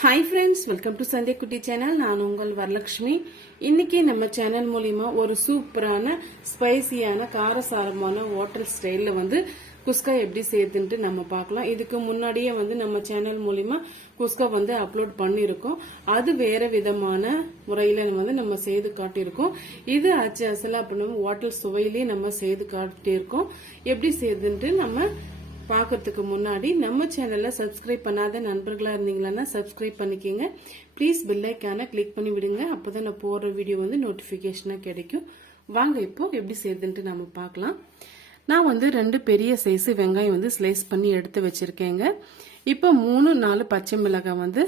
Hi friends welcome to சந்தே குட்டி channel நான் உங்கள் வரலட்சுமி இன்னைக்கு நம்ம சேனல் மூலியமா ஒரு சூப்பரான ஸ்பைசியான காரசாரமான ஹோட்டல் ஸ்டைலில் வந்து குஸ்கா எப்படி செய்யுதுன்ட்டு நம்ம பார்க்கலாம் இதுக்கு முன்னாடியே வந்து நம்ம சேனல் மூலியமா குஸ்கா வந்து அப்லோட் பண்ணியிருக்கோம் அது வேற விதமான முறையில வந்து நம்ம செய்து காட்டியிருக்கோம் இது அச்சு அசலா அப்படின்னு ஹோட்டல் சுவையிலேயே நம்ம செய்து காட்டியிருக்கோம் எப்படி செய்யுதுன்ட்டு நம்ம பார்க்கறதுக்கு முன்னாடி நம்ம சேனலில் சப்ஸ்கிரைப் பண்ணாத நண்பர்களா இருந்தீங்களான்னா சப்ஸ்கிரைப் பண்ணிக்கோங்க. ப்ளீஸ் பில்லைக்கான கிளிக் பண்ணி விடுங்க. அப்பதான் நான் போடுற வீடியோ வந்து நோட்டிபிகேஷனா கிடைக்கும். வாங்க இப்போ எப்படி செய்யுதுன்ட்டு நம்ம பார்க்கலாம். நான் வந்து ரெண்டு பெரிய சைஸு வெங்காயம் வந்து ஸ்லைஸ் பண்ணி எடுத்து வச்சிருக்கேங்க. இப்போ மூணு நாலு பச்சை மிளகாய் வந்து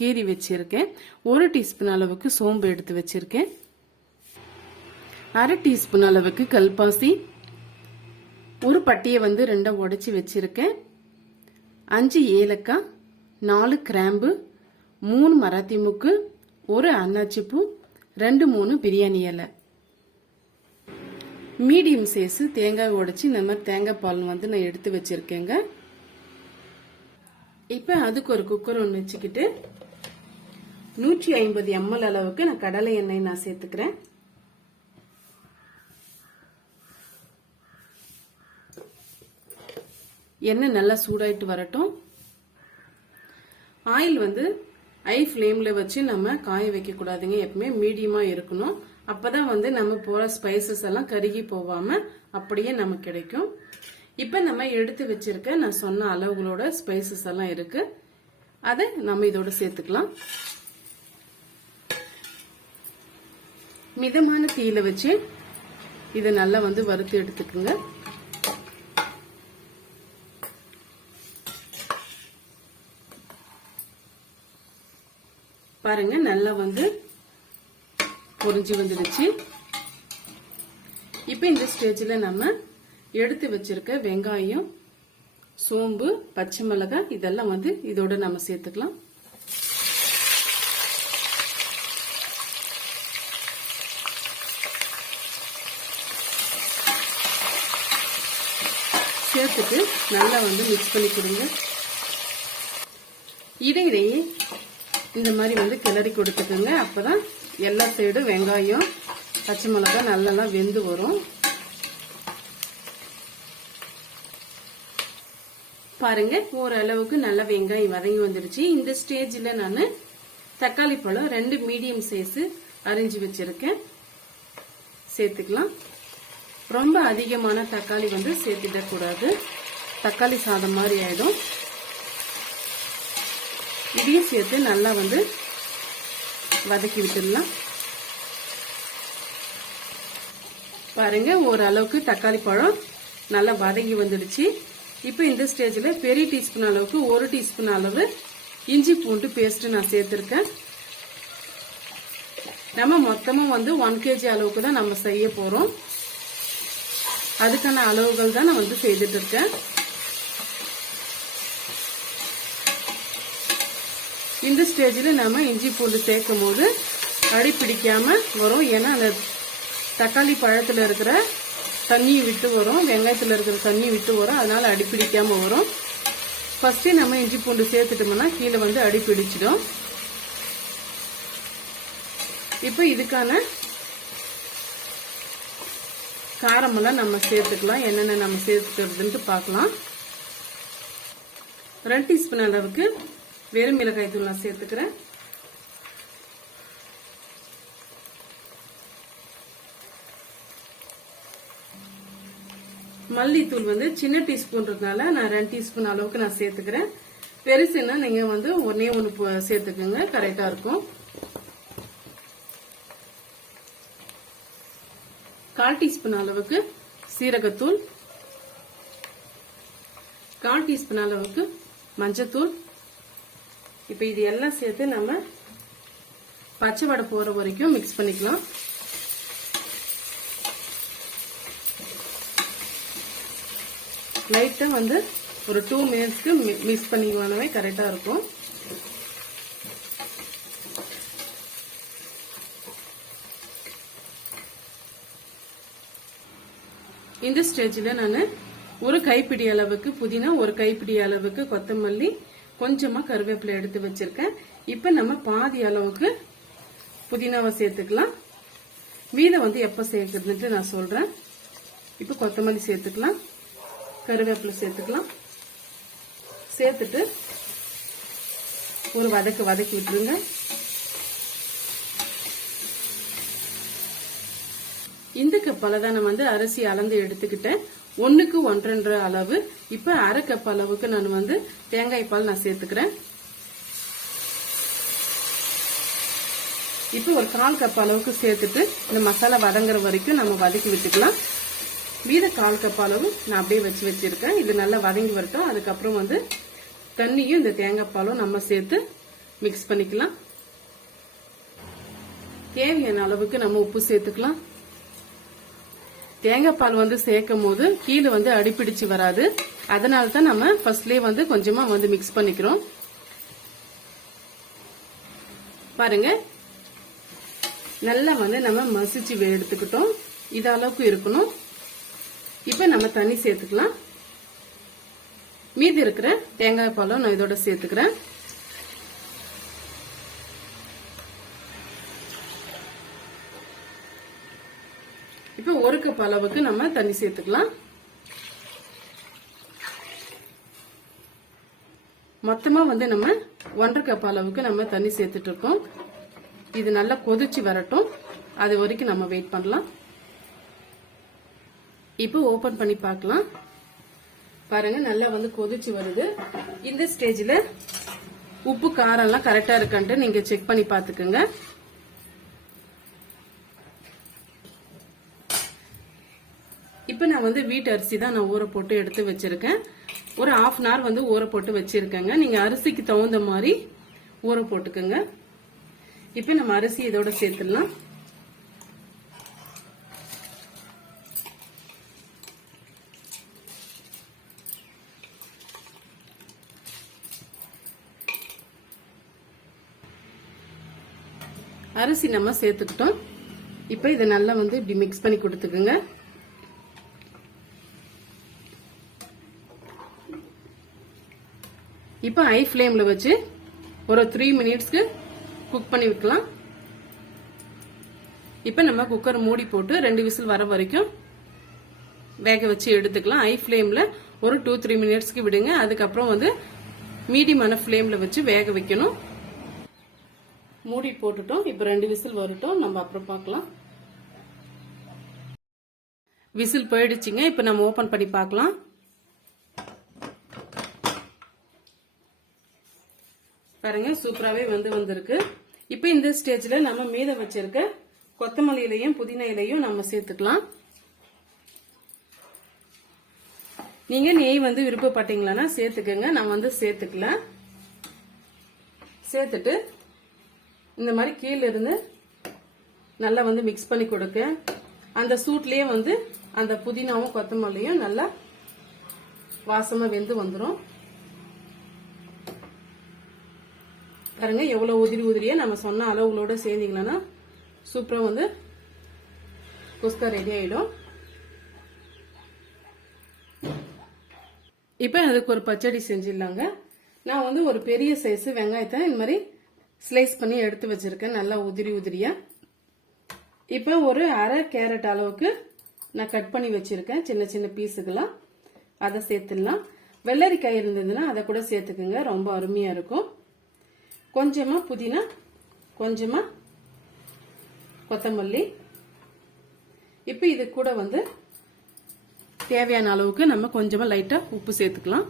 கீறி வச்சிருக்கேன். ஒரு டீஸ்பூன் அளவுக்கு சோம்பு எடுத்து வச்சிருக்கேன். அரை டீஸ்பூன் அளவுக்கு கல்பாசி. ஒரு பட்டியை வந்து ரெண்டை உடைச்சி வச்சுருக்கேன். அஞ்சு ஏலக்காய் நாலு கிராம்பு மூணு மராத்தி முக்கு ஒரு அன்னாச்சி பூ ரெண்டு மூணு பிரியாணி இலை. மீடியம் சைஸு தேங்காய் உடைச்சி இந்த மாதிரி தேங்காய் பால் வந்து நான் எடுத்து வச்சுருக்கேங்க. இப்போ அதுக்கு ஒரு குக்கர் ஒன்று வச்சுக்கிட்டு நூற்றி ஐம்பது எம்எல் அளவுக்கு நான் கடலை எண்ணெய் நான் சேர்த்துக்கிறேன். எண்ணெய் நல்லா சூடாயிட்டு வரட்டும். ஆயில் வந்து ஐ ஃப்ளேமில் வச்சு நம்ம காய வைக்க கூடாதுங்க எப்பவுமே மீடியமா இருக்கணும். அப்பதான் வந்து நம்ம போற ஸ்பைசஸ் எல்லாம் கருகி போகாமல் அப்படியே நமக்கு கிடைக்கும். இப்ப நம்ம எடுத்து வச்சிருக்க நான் சொன்ன அளவுகளோட ஸ்பைசஸ் எல்லாம் இருக்கு. அதை நம்ம இதோட சேர்த்துக்கலாம். மிதமான தீயில வச்சு இதை நல்லா வந்து வறுத்து எடுத்துக்குங்க. பாருங்க நல்லா வந்து பொறிஞ்சி வந்துடுச்சு. இப்போ இந்த ஸ்டேஜில் நம்ம எடுத்து வச்சிருக்க வெங்காயம் சோம்பு பச்சை மிளகாய் இதெல்லாம் வந்து இதோட நம்ம சேர்த்துக்கலாம். சேர்த்துட்டு நல்லா வந்து மிக்ஸ் பண்ணி கொடுங்க. இடையிடையே இந்த மாதிரி வந்து கிளறி கொடுத்துக்கோங்க. அப்பதான் எல்லா சைடும் வெங்காயம் பச்சை மிளகா நல்லா வெந்து வரும். பாருங்க ஓரளவுக்கு நல்லா வெங்காயம் வதங்கி வந்துருச்சு. இந்த ஸ்டேஜில் நான் தக்காளி பழம் ரெண்டு மீடியம் சைஸ் அரிஞ்சு வச்சிருக்கேன். சேர்த்துக்கலாம். ரொம்ப அதிகமான தக்காளி வந்து சேர்த்துடக்கூடாது. தக்காளி சாதம் மாதிரி ஆயிடும். இதையும் சேர்த்து நல்லா வந்து வதக்கி விட்டுடலாம். பாருங்க ஓரளவுக்கு தக்காளி பழம் நல்லா வதங்கி வந்துடுச்சு. இப்போ இந்த ஸ்டேஜில் பெரிய டீஸ்பூன் அளவுக்கு ஒரு டீஸ்பூன் அளவு இஞ்சி பூண்டு பேஸ்ட்டு நான் சேர்த்துருக்கேன். நம்ம மொத்தமாக வந்து ஒன் கேஜி அளவுக்கு தான் நம்ம செய்ய போகிறோம் அதுக்கான அளவுகள் தான் நான் வந்து செய்துட்டு இருக்கேன். இந்த ஸ்டேஜில் நம்ம இஞ்சி பூண்டு சேர்க்கும் போது அடி பிடிக்காமல் வரும். ஏன்னா அந்த தக்காளி பழத்தில் இருக்கிற தண்ணி விட்டு வரும். வெங்காயத்தில் இருக்கிற தண்ணி விட்டு வரும். அதனால் அடி பிடிக்காமல் வரும். ஃபஸ்ட்டு நம்ம இஞ்சி பூண்டு சேர்த்துட்டோம்னா கீழே வந்து அடி பிடிச்சிடும். இப்போ இதுக்கான காரமெல்லாம் நம்ம சேர்த்துக்கலாம். என்னென்ன நம்ம சேர்த்துக்கிறதுன்ட்டு பார்க்கலாம். ரெண்டு டீஸ்பூன் அளவுக்கு வெறும் மிளகாய் தூள் நான் சேர்த்துக்கிறேன். மல்லித்தூள் வந்து சின்ன டீஸ்பூன்றதுனால நான் ரெண்டு டீஸ்பூன் அளவுக்கு நான் சேர்த்துக்கிறேன். பெருசுன்னா நீங்க வந்து ஒன்னே ஒன்று சேர்த்துக்குங்க. கரெக்டா இருக்கும். கால் டீஸ்பூன் அளவுக்கு சீரகத்தூள். கால் டீஸ்பூன் அளவுக்கு மஞ்சத்தூள். இப்போ இது எல்லாம் சேர்த்து நம்ம பச்சை வடை போகிற வரைக்கும் மிக்ஸ் பண்ணிக்கலாம். லைட்டாக வந்து ஒரு டூ மினிட்ஸ்க்கு மிக்ஸ் பண்ணிக்குவானவே கரெக்டாக இருக்கும். இந்த ஸ்டேஜில் நான் ஒரு கைப்பிடி அளவுக்கு புதினா ஒரு கைப்பிடி அளவுக்கு கொத்தமல்லி கொஞ்சமாக கருவேப்பிலை எடுத்து வச்சுருக்கேன். இப்போ நம்ம பாதி அளவுக்கு புதினாவை சேர்த்துக்கலாம். மீதம் வந்து எப்போ சேர்க்குறதுன்ட்டு நான் சொல்கிறேன் இப்போ கொத்தமல்லி சேர்த்துக்கலாம். கருவேப்பிலை சேர்த்துக்கலாம். சேர்த்துட்டு ஒரு வதக்கு வதக்கி விட்டுருங்க. இந்த கப்பால தான் நான் வந்து அரிசி அளந்து எடுத்துக்கிட்டேன். ஒன்றுக்கு ஒன்றரை அளவு. இப்ப அரை கப் அளவுக்கு நான் வந்து தேங்காய் பால் நான் சேர்த்துக்கிறேன். இப்ப ஒரு கால் கப் அளவுக்கு சேர்த்துட்டு இந்த மசாலா வதங்குற வரைக்கும் நம்ம வதக்கி விட்டுக்கலாம். மீத கால் கப் அளவு நான் அப்படியே வச்சு வச்சிருக்கேன். இது நல்லா வதங்கி வரட்டும். அதுக்கப்புறம் வந்து தண்ணியும் இந்த தேங்காய் பாலும் நம்ம சேர்த்து மிக்ஸ் பண்ணிக்கலாம். தேவையான அளவுக்கு நம்ம உப்பு சேர்த்துக்கலாம். தேங்காய் பால் வந்து சேர்க்கும் போது கீழே வந்து அடிப்பிடிச்சு வராது. அதனால தான் நம்ம ஃபர்ஸ்ட்லேயே வந்து கொஞ்சமாக வந்து மிக்ஸ் பண்ணிக்கிறோம். பாருங்க. நல்லா வந்து நம்ம மசிச்சு எடுத்துக்கிட்டோம். இது அளவுக்கு இருக்கணும். இப்ப நம்ம தண்ணி சேர்த்துக்கலாம். மீதி இருக்கிற தேங்காய் பாலும் நான் இதோட சேர்த்துக்கிறேன். இப்ப ஒரு கப் அளவுக்கு நம்ம தண்ணி சேர்த்துக்கலாம். மொத்தமா வந்து நம்ம ஒன்றரை கப் அளவுக்கு நம்ம தண்ணி சேர்த்துட்டு இருக்கோம் இது நல்லா கொதிச்சு வரட்டும். அது வரைக்கும் நம்ம வெயிட் பண்ணலாம். இப்போ ஓபன் பண்ணி பார்க்கலாம். பாருங்க நல்லா வந்து கொதிச்சு வருது. இந்த ஸ்டேஜில் உப்பு காரம்லாம் கரெக்டாக இருக்கான்ட்டு நீங்கள் செக் பண்ணி பார்த்துக்குங்க இப்ப நான் வந்து வீட்டு அரிசி தான் நான் ஊற போட்டு எடுத்து வச்சிருக்கேன். ஒரு ஹாஃப் அன் ஹவர் வந்து ஊற போட்டு வச்சிருக்கேங்க. நீங்க அரிசிக்கு தகுந்த மாதிரி ஊற போட்டுக்கோங்க. இப்ப நம்ம அரிசி இதோட சேர்த்துடலாம். அரிசி நம்ம சேர்த்துக்கிட்டோம். இப்போ இதை நல்லா வந்து இப்படி மிக்ஸ் பண்ணி கொடுத்துக்குங்க. இப்போ ஹை ஃப்ளேமில் வச்சு ஒரு த்ரீ மினிட்ஸ்க்கு குக் பண்ணி வைக்கலாம். இப்போ நம்ம குக்கர் மூடி போட்டு ரெண்டு விசில் வர வரைக்கும் வேக வச்சு எடுத்துக்கலாம். ஹை ஃப்ளேமில் ஒரு டூ த்ரீ மினிட்ஸ்க்கு விடுங்க. அதுக்கப்புறம் வந்து மீடியமான ஃப்ளேமில் வச்சு வேக வைக்கணும். மூடி போட்டுட்டோம். இப்போ ரெண்டு விசில் வரட்டும். நம்ம அப்புறம் பார்க்கலாம். விசில் போயிடுச்சுங்க. இப்போ நம்ம ஓப்பன் பண்ணி பார்க்கலாம். பாருங்க சூப்பராகவே வந்து வந்திருக்கு. இப்போ இந்த ஸ்டேஜில் நம்ம மீத வச்சிருக்க கொத்தமல்லி இலையும் புதினா இலையும் நம்ம சேர்த்துக்கலாம். நீங்க நெய் வந்து விருப்பப்பட்டீங்களா சேர்த்துக்கங்க நான் வந்து சேர்த்துக்கல. சேர்த்துட்டு இந்த மாதிரி கீழே இருந்து நல்லா வந்து மிக்ஸ் பண்ணி கொடுக்க. அந்த சூட்லயே வந்து அந்த புதினாவும் கொத்தமல்லியும் நல்லா வாசமா வெந்து வந்துடும் பாருங்க எவ்வளவு உதிரி உதிரியா நம்ம சொன்ன அளவுகளோட சேர்ந்தீங்கன்னா சூப்பரா வந்து குஸ்கா ரெடி ஆயிடும். இப்போ அதுக்கு ஒரு பச்சடி செஞ்சிடலாங்க. நான் வந்து ஒரு பெரிய சைஸ் வெங்காயத்தை இந்த மாதிரி ஸ்லைஸ் பண்ணி எடுத்து வச்சிருக்கேன் நல்லா உதிரி உதிரியா. இப்போ ஒரு அரை கேரட் அளவுக்கு நான் கட் பண்ணி வச்சிருக்கேன் சின்ன சின்ன பீஸுக்கெல்லாம். அதை சேர்த்துடலாம். வெள்ளரிக்காய் இருந்ததுன்னா அதை கூட சேர்த்துக்குங்க ரொம்ப அருமையா இருக்கும். கொஞ்சமாக புதினா கொஞ்சமாக கொத்தமல்லி. இப்போ இது கூட வந்து தேவையான அளவுக்கு நம்ம கொஞ்சமாக லைட்டாக உப்பு சேர்த்துக்கலாம்.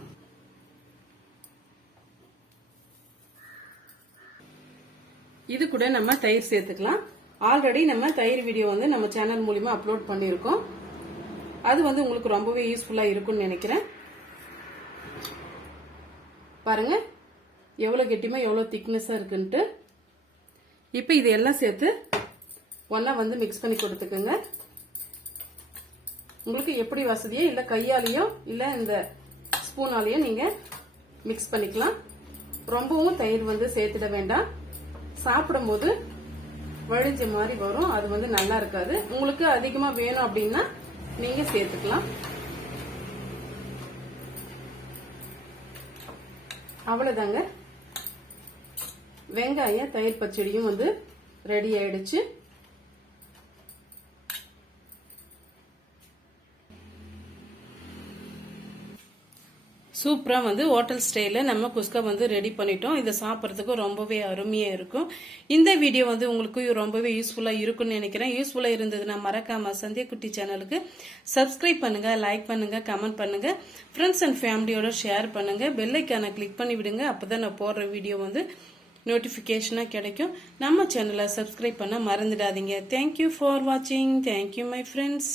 இது கூட நம்ம தயிர் சேர்த்துக்கலாம். ஆல்ரெடி நம்ம தயிர் வீடியோ வந்து நம்ம சேனல் மூலிமா அப்லோட் பண்ணியிருக்கோம். அது வந்து உங்களுக்கு ரொம்பவே யூஸ்ஃபுல்லாக இருக்கும்னு நினைக்கிறேன். பாருங்கள் எவ்வளோ கெட்டியமாக எவ்வளோ திக்னஸாக இருக்குன்ட்டு இப்போ இது எல்லாம் சேர்த்து ஒன்றா வந்து மிக்ஸ் பண்ணி கொடுத்துக்கோங்க. உங்களுக்கு எப்படி வசதியோ இல்லை கையாலேயோ இல்லை இந்த ஸ்பூனாலேயோ நீங்கள் மிக்ஸ் பண்ணிக்கலாம். ரொம்பவும் தயிர் வந்து சேர்த்துட வேண்டாம். சாப்பிடும்போது வழிஞ்ச மாதிரி வரும். அது வந்து நல்லா இருக்காது. உங்களுக்கு அதிகமாக வேணும் அப்படின்னா நீங்கள் சேர்த்துக்கலாம். அவ்வளோதாங்க வெங்காய தயிர் பச்சடியும் வந்து ரெடி ஆயிடுச்சு. சூப்பராக வந்து ஹோட்டல் ஸ்டைலில் நம்ம குஸ்கா வந்து ரெடி பண்ணிட்டோம். இதை சாப்பிட்றதுக்கு ரொம்பவே அருமையாக இருக்கும். இந்த வீடியோ வந்து உங்களுக்கு ரொம்பவே யூஸ்ஃபுல்லாக இருக்கும்னு நினைக்கிறேன். யூஸ்ஃபுல்லாக இருந்ததுன்னா மறக்காம சந்தியா குட்டி சேனலுக்கு சப்ஸ்கிரைப் பண்ணுங்கள் லைக் பண்ணுங்கள் கமெண்ட் பண்ணுங்கள் ஃப்ரெண்ட்ஸ் அண்ட் ஃபேமிலியோட ஷேர் பண்ணுங்கள் பெல்லைக்கான கிளிக் பண்ணி விடுங்க அப்பதான் நான் போடுற வீடியோ வந்து நோட்டிஃபிகேஷனாக கிடைக்கும். நம்ம சேனலை சப்ஸ்கிரைப் பண்ண மறந்துடாதீங்க. தேங்க்யூ ஃபார் வாட்சிங் தேங்க்யூ மை ஃப்ரெண்ட்ஸ்